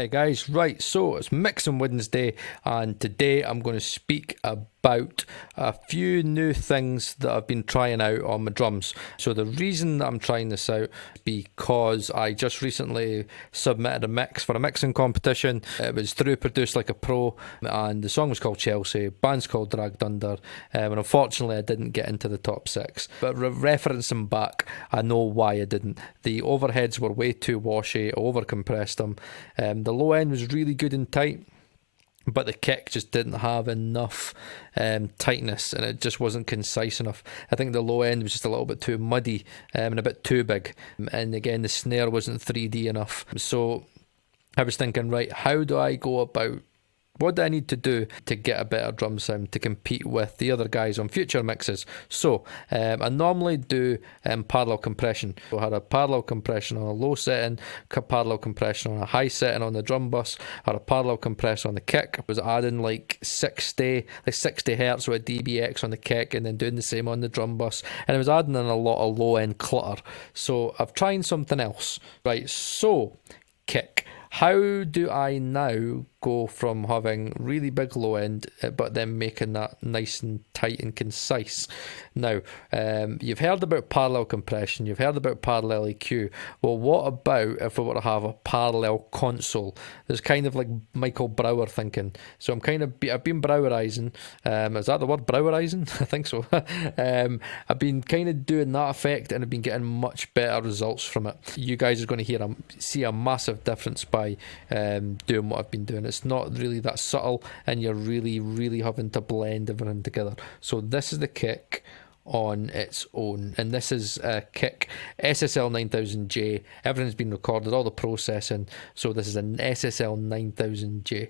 Hi guys, right, so it's Mixing Wednesday, and today I'm going to speak about a few new things that I've been trying out on my drums. So the reason that I'm trying this out is because I just recently submitted a mix for a mixing competition. It was through Produce Like a Pro, and the song was called Chelsea, band's called Dragged Under, and unfortunately I didn't get into the top 6. But referencing back, I know why I didn't. The overheads were way too washy, I over compressed them. The low end was really good and tight, but the kick just didn't have enough tightness, and it just wasn't concise enough. I think the low end was just a little bit too muddy and a bit too big, and again the snare wasn't 3D enough. So I was thinking, right, how do I go about, what do I need to do to get a better drum sound to compete with the other guys on future mixes? So I normally do parallel compression. So I had a parallel compression on a low setting, parallel compression on a high setting on the drum bus, I had a parallel compressor on the kick. I was adding like 60 hertz with dBx on the kick, and then doing the same on the drum bus, and I was adding in a lot of low end clutter. So I've tried something else. Right, so kick. How do I now go from having really big low end but then making that nice and tight and concise? Now, you've heard about parallel compression, you've heard about parallel EQ. Well, what about if we were to have a parallel console? There's kind of like Michael Brower thinking. So I've been browerizing. Is that the word, browerizing? I think so. I've been kind of doing that effect, and I've been getting much better results from it. You guys are going to see a massive difference by doing what I've been doing. It's not really that subtle, and you're really having to blend everything together. So this is the kick on its own, and this is a kick SSL 9000J. Everything's been recorded, all the processing. So this is an SSL 9000J.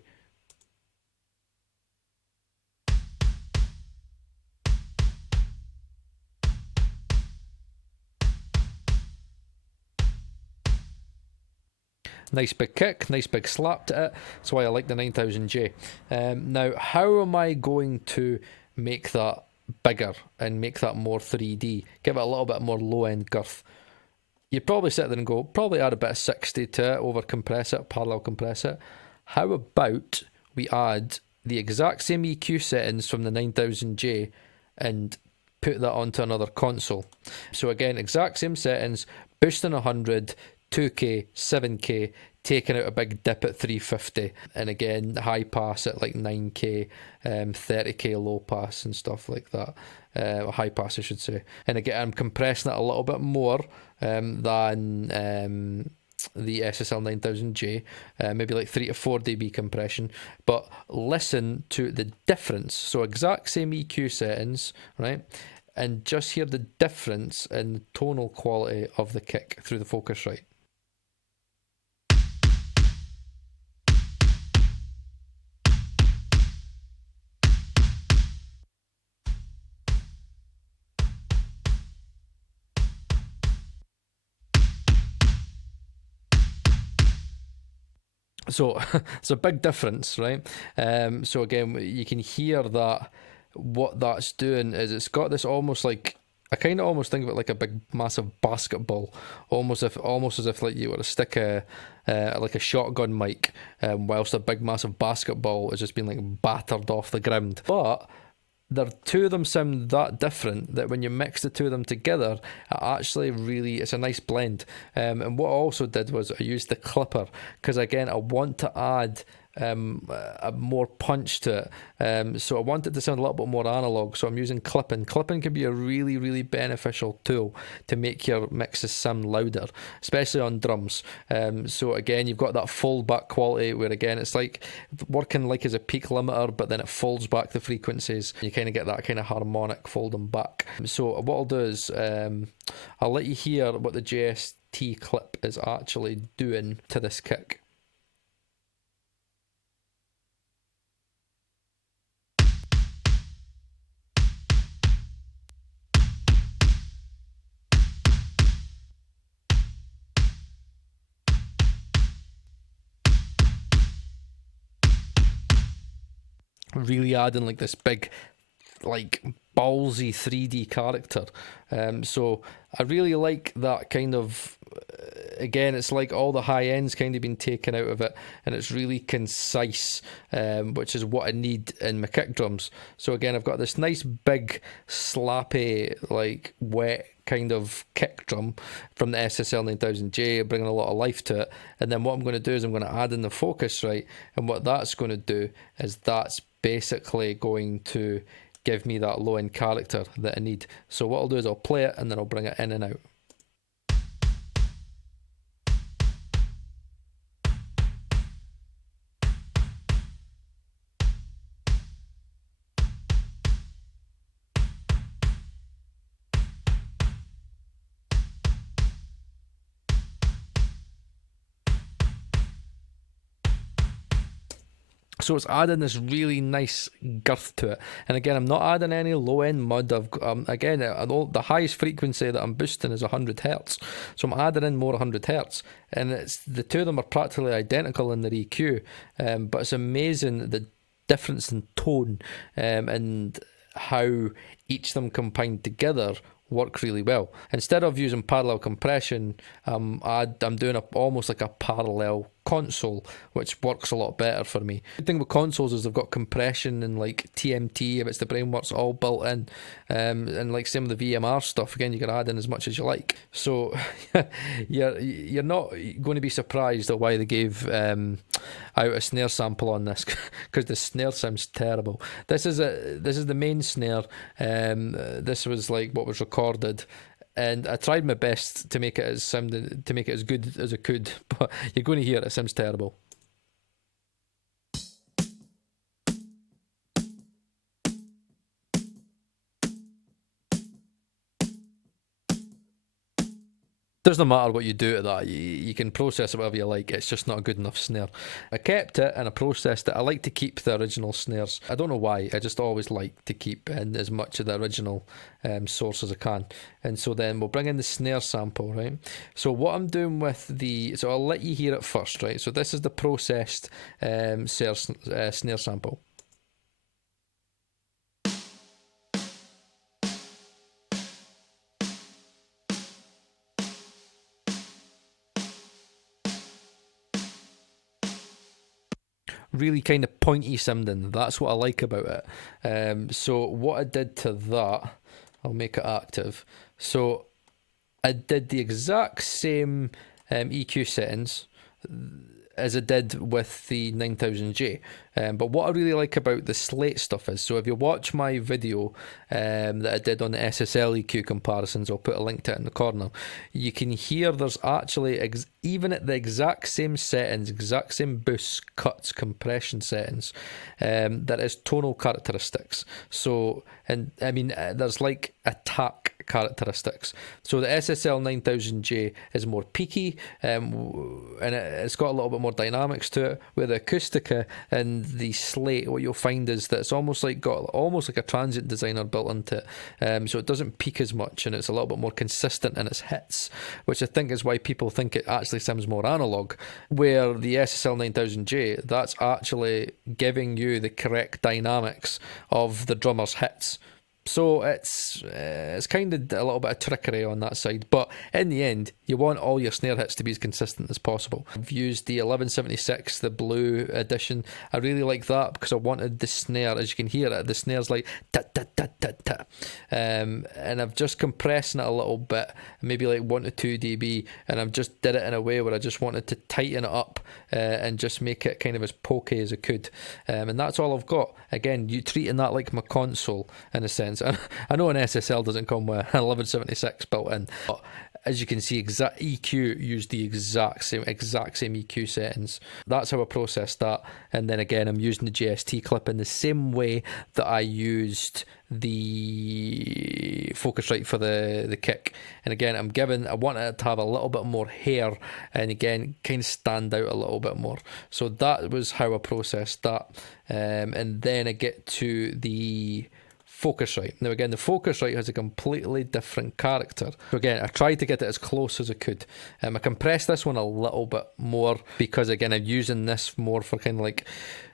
Nice big kick, nice big slap to it. That's why I like the 9000J. Now, how am I going to make that bigger and make that more 3D? Give it a little bit more low end girth. You'd probably sit there and go, probably add a bit of 60 to it, over compress it, parallel compress it. How about we add the exact same EQ settings from the 9000J and put that onto another console? So again, exact same settings, boosting 100, 2K, 7K, taking out a big dip at 350, and again high pass at like 9K, 30K low pass and stuff like that, high pass I should say. And again I'm compressing it a little bit more than the SSL 9000J, maybe like 3 to 4 dB compression, but listen to the difference. So exact same EQ settings, right? And just hear the difference in the tonal quality of the kick through the Focusrite. So it's a big difference, right? So again, you can hear that what that's doing is it's got this almost like, I kind of almost think of it like a big massive basketball, almost as if like you were to stick like a shotgun mic, whilst a big massive basketball has just been like battered off the ground. But the two of them sound that different that when you mix the two of them together, it's a nice blend. And what I also did was I used the clipper, because again I want to add a more punch to it. So I want it to sound a little bit more analog, so I'm using clipping. Clipping can be a really beneficial tool to make your mixes sound louder, especially on drums. So again, you've got that fold back quality where again it's like working like as a peak limiter, but then it folds back the frequencies. You kind of get that kind of harmonic folding back. So what I'll do is I'll let you hear what the JST clip is actually doing to this kick. Really adding like this big, like ballsy 3D character. So I really like that kind of again, it's like all the high ends kind of been taken out of it, and it's really concise, which is what I need in my kick drums. So again, I've got this nice big slappy, like wet kind of kick drum from the SSL 9000J, bringing a lot of life to it. And then what I'm going to do is I'm going to add in the Focusrite, and what that's going to do is that's basically going to give me that low end character that I need. So what I'll do is I'll play it and then I'll bring it in and out. So it's adding this really nice girth to it. And again, I'm not adding any low end mud. Again, the highest frequency that I'm boosting is 100 Hz. So I'm adding in more 100 Hz. And the two of them are practically identical in their EQ. But it's amazing the difference in tone and how each of them combined together work really well. Instead of using parallel compression, I'm doing almost like a parallel console, which works a lot better for me. The thing with consoles is they've got compression and like TMT, if it's the Brainworks, all built in, and like some of the VMR stuff, again, you can add in as much as you like. So you're not going to be surprised at why they gave out a snare sample on this, because the snare sounds terrible. This is the main snare. This was like what was recorded, and I tried my best to make it as good as I could, but you're going to hear it sounds terrible. Doesn't matter what you do to that, you can process it whatever you like, it's just not a good enough snare. I kept it and I processed it. I like to keep the original snares. I don't know why, I just always like to keep in as much of the original source as I can. And so then we'll bring in the snare sample, right? So what I'm doing with so I'll let you hear it first, right? So this is the processed snare sample. Really kind of pointy sounding. That's what I like about it. So what I did to that, I'll make it active. So I did the exact same EQ settings as I did with the 9000J. But what I really like about the slate stuff is, so if you watch my video that I did on the SSL EQ comparisons, I'll put a link to it in the corner, you can hear there's actually, even at the exact same settings, exact same boosts, cuts, compression settings, there is tonal characteristics. So, and I mean, there's like attack characteristics. So the SSL 9000J is more peaky, and it's got a little bit more dynamics to it, where the Acoustica and the Slate, what you'll find is that it's almost like a transient designer built into it, so it doesn't peak as much, and it's a little bit more consistent in its hits, which I think is why people think it actually sounds more analog, where the SSL 9000J, that's actually giving you the correct dynamics of the drummer's hits. So it's kind of a little bit of trickery on that side, but in the end, you want all your snare hits to be as consistent as possible. I've used the 1176, the blue edition. I really like that because I wanted the snare, as you can hear it, the snare's like ta ta ta ta ta, and I've just compressing it a little bit, maybe like 1 to 2 dB, and I've just did it in a way where I just wanted to tighten it up and just make it kind of as pokey as I could, and that's all I've got. Again, you treating that like my console in a sense. I know an SSL doesn't come with an 1176 built in, but as you can see, exact EQ used the exact same EQ settings. That's how I processed that. And then again, I'm using the JST clip in the same way that I used the Focusrite for the kick. And again, I wanted it to have a little bit more hair, and again, kind of stand out a little bit more. So that was how I processed that. And then I get to the Focusrite. Now again, the Focusrite has a completely different character. So again, I tried to get it as close as I could. I compressed this one a little bit more because again, I'm using this more for kind of like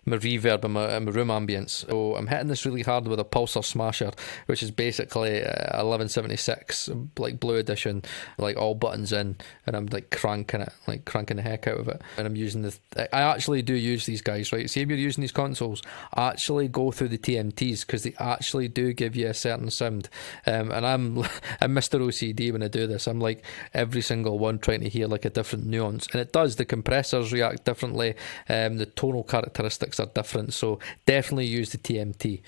my reverb and my room ambience. So I'm hitting this really hard with a pulsar smasher, which is basically 1176 like blue edition, like all buttons in, and I'm like cranking the heck out of it. And I'm using I actually do use these guys, right? See, if you're using these consoles, actually go through the TMTs, because they actually do give you a certain sound. And I'm Mr. OCD when I do this. I'm like every single one trying to hear like a different nuance, and it does. The compressors react differently. The tonal characteristics are different, so definitely use the TMT.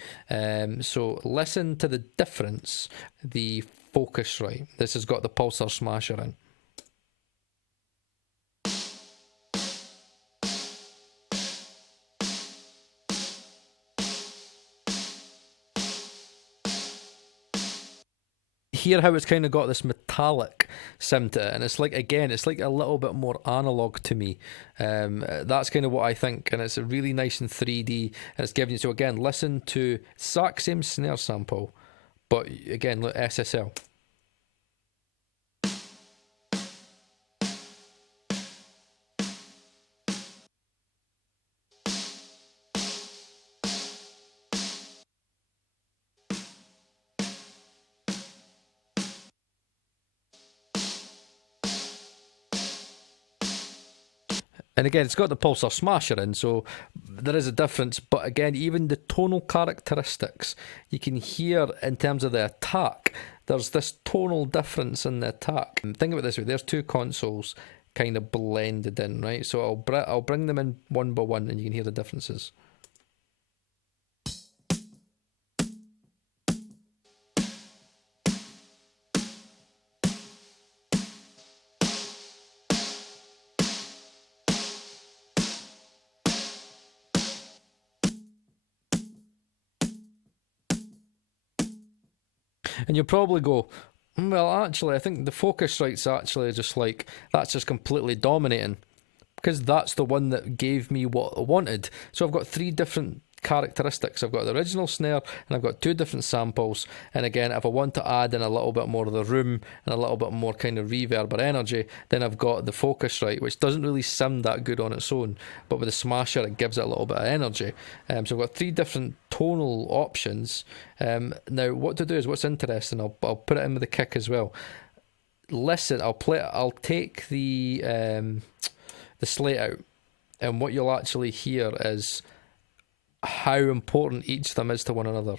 So listen to the difference. The Focusrite. This has got the pulsar smasher in. Hear how it's kind of got this metallic sound to it, and it's like, again, it's like a little bit more analog to me. That's kind of what I think, and it's a really nice in 3D, and it's giving you. So again, listen to exact same snare sample, but again, look, SSL. And again, it's got the pulsar smasher in, so there is a difference. But again, even the tonal characteristics, you can hear in terms of the attack, there's this tonal difference in the attack. And think about it this way, there's two consoles kind of blended in, right? So I'll bring them in one by one, and you can hear the differences. And you'll probably go, well, actually, I think the Focusrite's actually just like, that's just completely dominating, because that's the one that gave me what I wanted. So I've got three different characteristics. I've got the original snare, and I've got two different samples. And again, if I want to add in a little bit more of the room and a little bit more kind of reverb or energy, then I've got the Focusrite, which doesn't really sound that good on its own, but with the smasher it gives it a little bit of energy. So I've got three different tonal options. Now what to do is, what's interesting, I'll put it in with the kick as well. Listen, I'll take the slate out, and what you'll actually hear is how important each of them is to one another.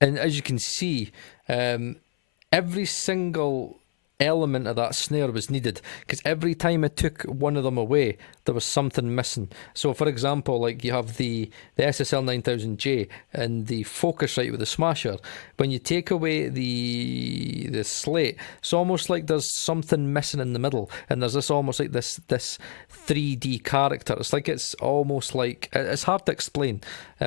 And as you can see, every single element of that snare was needed, because every time I took one of them away, there was something missing. So for example, like you have the SSL 9000J and the Focusrite with the smasher. When you take away the slate, it's almost like there's something missing in the middle, and there's this almost like this 3D character. It's like, it's almost like, it's hard to explain,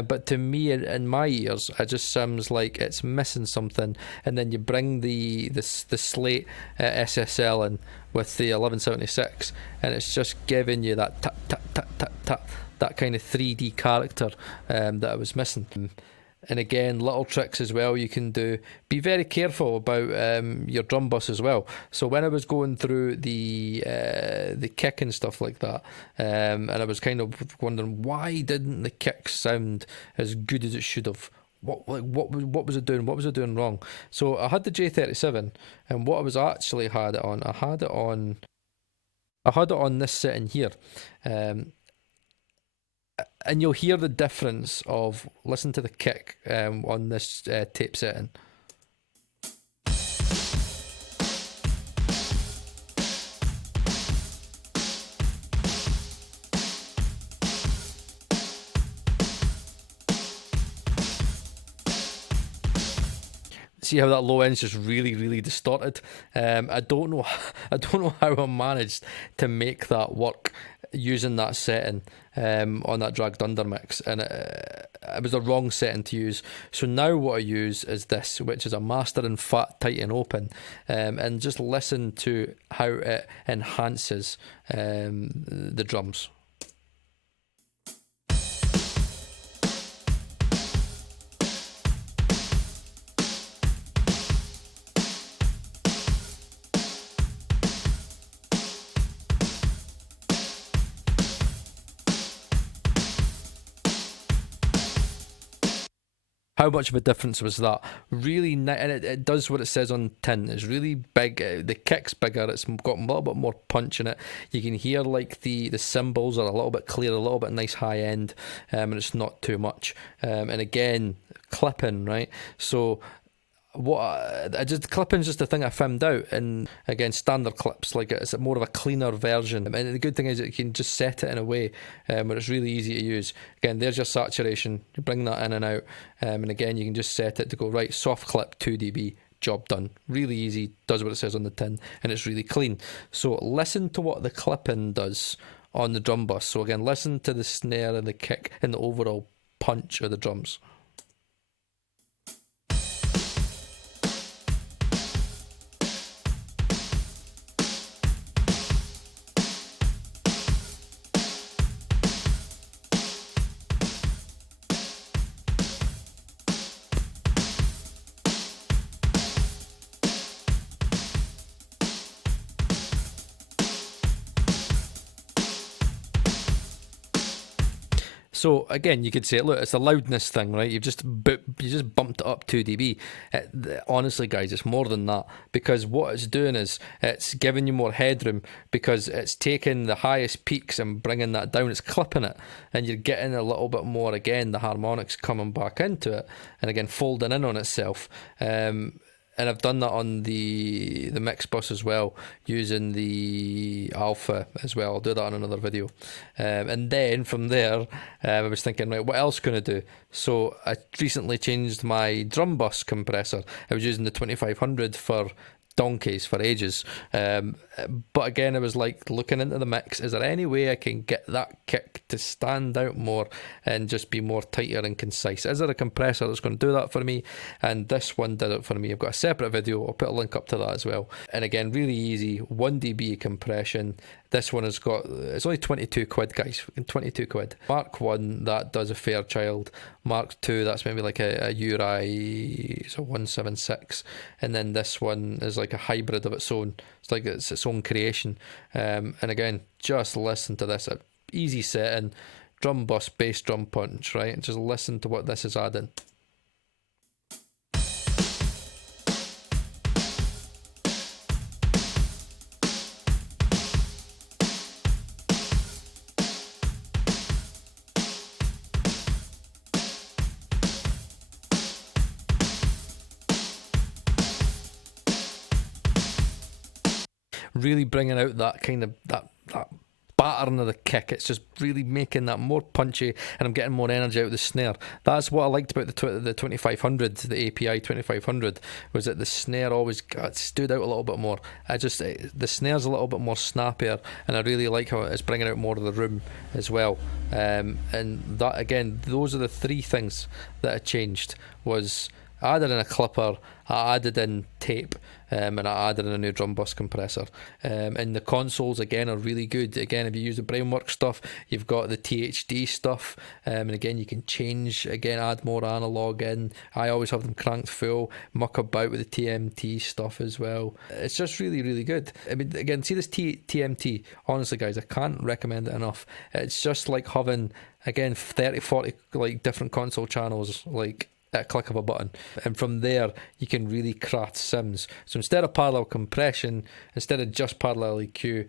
but to me, in my ears, it just sounds like it's missing something. And then you bring the slate SSL in with the 1176, and it's just giving you that tap tap tap tap tap, that kind of 3D character that I was missing. And again, little tricks as well you can do. Be very careful about your drum bus as well. So when I was going through the kick and stuff like that, and I was kind of wondering, why didn't the kick sound as good as it should have? What was it doing? What was it doing wrong? So I had the J37, and what I was actually had it on, I had it on this setting here. And you'll hear the difference of, listen to the kick on this tape setting. See how that low end's just really distorted. I don't know. I don't know how I managed to make that work using that setting on that dragged under mix, and it was the wrong setting to use. So now what I use is this, which is a master in fat, tight, and open, and just listen to how it enhances the drums. How much of a difference was that? Really, and it does what it says on tin. It's really big. The kick's bigger. It's got a little bit more punch in it. You can hear like the cymbals are a little bit clearer, a little bit nice high end, and it's not too much. And again, clipping, right? So what I just clipping's just the thing I found out, and again standard clips, like it's more of a cleaner version, and the good thing is that you can just set it in a way where it's really easy to use. Again, there's your saturation, you bring that in and out, and again you can just set it to go right soft clip 2 dB, job done. Really easy, does what it says on the tin, and it's really clean. So listen to what the clipping does on the drum bus. So again, listen to the snare and the kick and the overall punch of the drums. So again, you could say, look, it's a loudness thing, right? You just bumped it up 2 dB. Honestly, guys, it's more than that, because what it's doing is it's giving you more headroom, because it's taking the highest peaks and bringing that down. It's clipping it, and you're getting a little bit more, again, the harmonics coming back into it, and again folding in on itself. And I've done that on the mix bus as well, using the alpha as well. I'll do that on another video. And then from there, I was thinking, right, what else can I do? So I recently changed my drum bus compressor. I was using the 2500 for donkeys for ages, but again, I was like looking into the mix, is there any way I can get that kick to stand out more and just be more tighter and concise? Is there a compressor that's going to do that for me? And this one did it for me. I've got a separate video, I'll put a link up to that as well. And again, really easy, 1 dB compression. This one has got, it's only 22 quid, guys, 22 quid. Mark 1, that does a Fairchild. Mark 2, that's maybe like a Uri, it's a 176. And then this one is like a hybrid of its own. It's like it's its own creation. And again, just listen to this. Easy setting, drum bus, bass drum punch, right? And just listen to what this is adding. Really bringing out that kind of that pattern of the kick. It's just really making that more punchy, and I'm getting more energy out of the snare. That's what I liked about the 2500, the API 2500, was that the snare always stood out a little bit more. The snare's a little bit more snappier, and I really like how it's bringing out more of the room as well. And that, again, those are the three things that I changed. Was I added in a clipper, I added in tape, and I added in a new drum bus compressor. And the consoles, again, are really good. Again, if you use the Brainwork stuff, you've got the THD stuff, and again, you can change, again, add more analog in. I always have them cranked full, muck about with the TMT stuff as well. It's just really good. I mean, again, see this TMT, honestly, guys, I can't recommend it enough. It's just like having, again, 30, 40 like different console channels, like at a click of a button, and from there you can really craft sims. So instead of parallel compression, instead of just parallel EQ,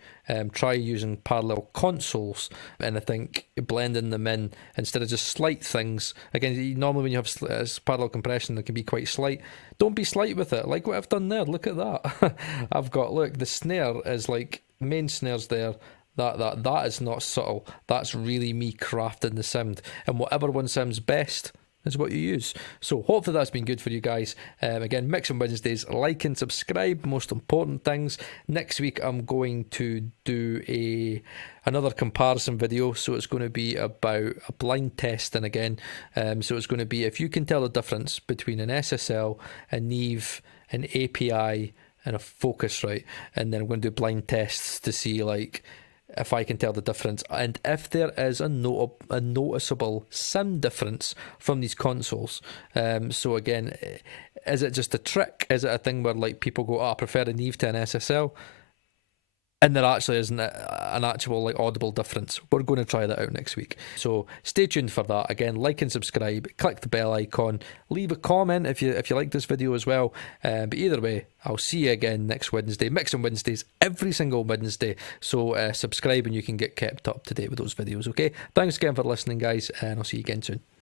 try using parallel consoles, and I think blending them in instead of just slight things. Again, normally when you have parallel compression, they can be quite slight. Don't be slight with it, like what I've done there. Look at that. I've got, look, the snare is like, main snare's there. That is not subtle. That's really me crafting the sound, and whatever one sounds best is what you use. So hopefully that's been good for you guys. Again, Mixing Wednesdays, like and subscribe, most important things. Next week I'm going to do another comparison video, so it's going to be about a blind testing again. So it's going to be if you can tell the difference between an SSL, a Neve, an API, and a Focusrite, and then I'm going to do blind tests to see like if I can tell the difference, and if there is a noticeable sound difference from these consoles. So again, is it just a trick? Is it a thing where like people go, oh, I prefer a Neve to an SSL? And there actually isn't an actual like audible difference. We're going to try that out next week. So stay tuned for that. Again, like and subscribe, click the bell icon, leave a comment if you like this video as well. But either way, I'll see you again next Wednesday. Mixing Wednesdays every single Wednesday. So subscribe and you can get kept up to date with those videos, okay? Thanks again for listening, guys, and I'll see you again soon.